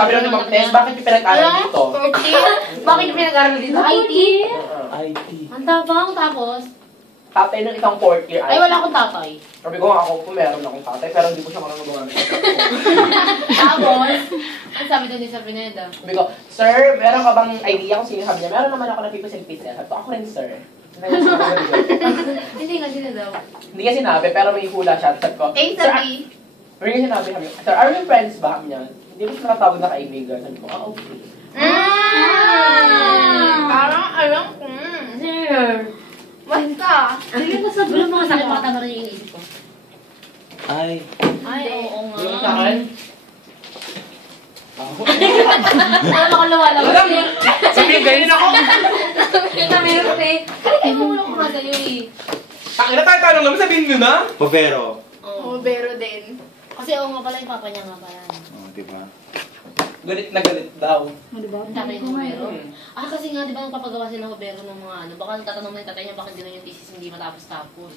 Sabi lang ni Ma'am Tess, bakit yung pinag-aral dito? Bakit yung pinag-aral dito? IT? IT. Ang tabang, tapos? Tatay ng isang 4th year. Ay, wala akong tatay. Sabi ko nga ako po meron akong tatay, pero hindi ko siya marunong gumamit. Tapos, ang sabi doon ni sa Pineda? Sabi ko, sir, meron ka bang idea kung sino? Sabi niya, meron naman ako na people pizza. Sabi ko, ako rin, sir. Hindi nga sila daw. Hindi niya sinabi, pero may hula siya. Sabi ko, A sa B. Pero niya sinabi, sir, are we friends ba? Sabi niya, hindi ko siya nakatawag na kaibigan. Sabi ko, okay. Parang alam ko. Sir. Basta. Sige na sa bulan mga sakit, baka tama rin yung isip ko. Ay, Oo nga. Yung sa akin, Alam ako lumalabas eh. sabihin, ganyan ako. Namirot eh. Kaya kayo muna ko nga sa'yo eh. Takina tayo tanong naman, sabihin nyo na. Povero. Oo, Bero din. Kasi oo nga pala, yung papa niya nga pala. Oh, diba? Galit na galit daw. Ang tatay ng Hobero. Kasi nga, di ba nagpapagawa sila ng Hobero ng mga ano, baka tatanong na yung tatay niya, bakit din na yung thesis hindi matapos-tapos.